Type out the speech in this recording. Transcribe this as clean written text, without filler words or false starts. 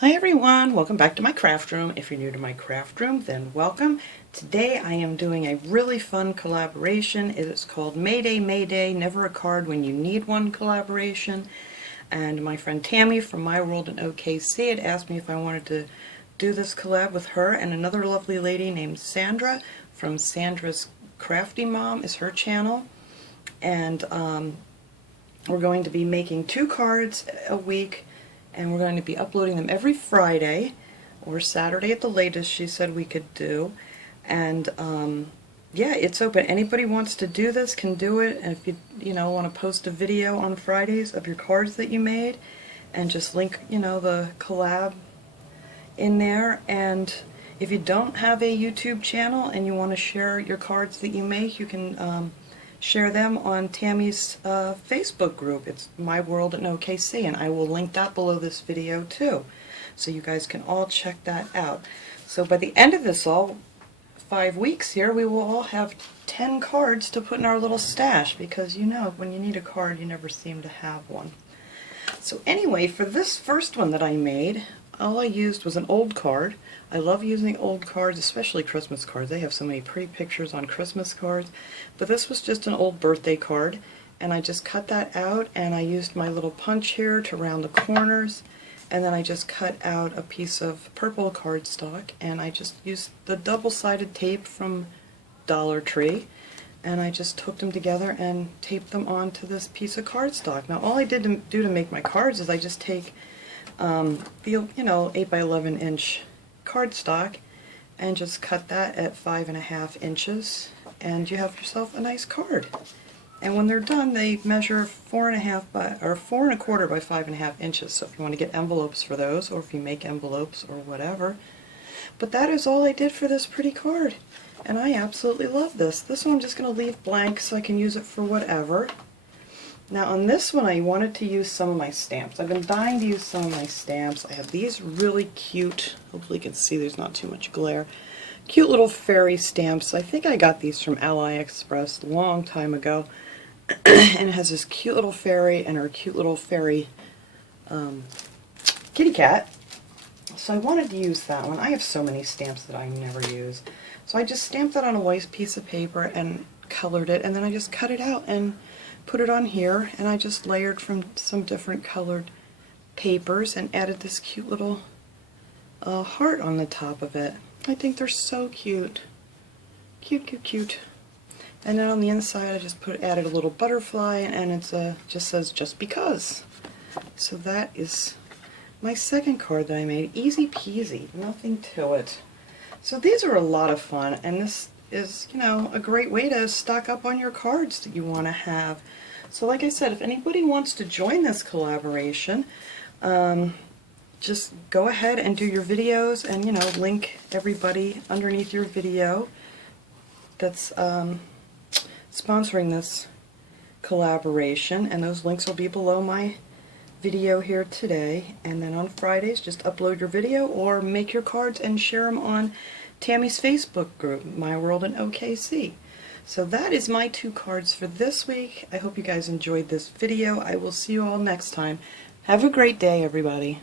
Hi everyone, welcome back to my craft room. If you're new to my craft room, then welcome. Today I am doing a really fun collaboration. It is called Mayday Mayday, Never a Card When You Need One collaboration. And my friend Tammy from My World in OKC had asked me if I wanted to do this collab with her and another lovely lady named Sandra from Sandra's Crafty Mom is her channel. And we're going to be making 2 cards a week, and we're going to be uploading them every Friday or Saturday at the latest, she said we could do. And yeah, it's open. Anybody wants to do this can do it. And if you want to post a video on Fridays of your cards that you made and just link the collab in there. And if you don't have a YouTube channel and you want to share your cards that you make, you can share them on Tammy's Facebook group. It's My World in OKC, and I will link that below this video too, so you guys can all check that out. So by the end of this, all 5 weeks here, we will all have 10 cards to put in our little stash, because when you need a card, you never seem to have one. So anyway, for this first one that I made, all I used was an old card. I love using old cards, especially Christmas cards. They have so many pretty pictures on Christmas cards. But this was just an old birthday card, and I just cut that out, and I used my little punch here to round the corners, and then I just cut out a piece of purple cardstock, and I just used the double-sided tape from Dollar Tree, and I just hooked them together and taped them onto this piece of cardstock. Now all I did to do to make my cards is I just take the 8 by 11 inch cardstock and just cut that at 5.5 inches, and you have yourself a nice card. And when they're done, they measure 4.5 by 4.25 by 5.5 inches. So if you want to get envelopes for those, or if you make envelopes or whatever. But that is all I did for this pretty card, and I absolutely love this. This one I'm just going to leave blank so I can use it for whatever. Now on this one I wanted to use some of my stamps. I've been dying to use some of my stamps. I have these really cute, hopefully you can see there's not too much glare, cute little fairy stamps. I think I got these from AliExpress a long time ago. And it has this cute little fairy and her cute little fairy kitty cat. So I wanted to use that one. I have so many stamps that I never use. So I just stamped that on a white piece of paper and colored it, and then I just cut it out and put it on here, and I just layered from some different colored papers and added this cute little heart on the top of it. I think they're so cute. Cute, cute, cute. And then on the inside I just added a little butterfly, and it's just says "just because." So that is my second card that I made. Easy peasy, nothing to it. So these are a lot of fun, and this is, a great way to stock up on your cards that you want to have. So like I said, if anybody wants to join this collaboration, just go ahead and do your videos and, link everybody underneath your video that's sponsoring this collaboration, and those links will be below my video here today. And then on Fridays, just upload your video or make your cards and share them on Tammy's Facebook group, My World in OKC. So that is my 2 cards for this week. I hope you guys enjoyed this video. I will see you all next time. Have a great day, everybody.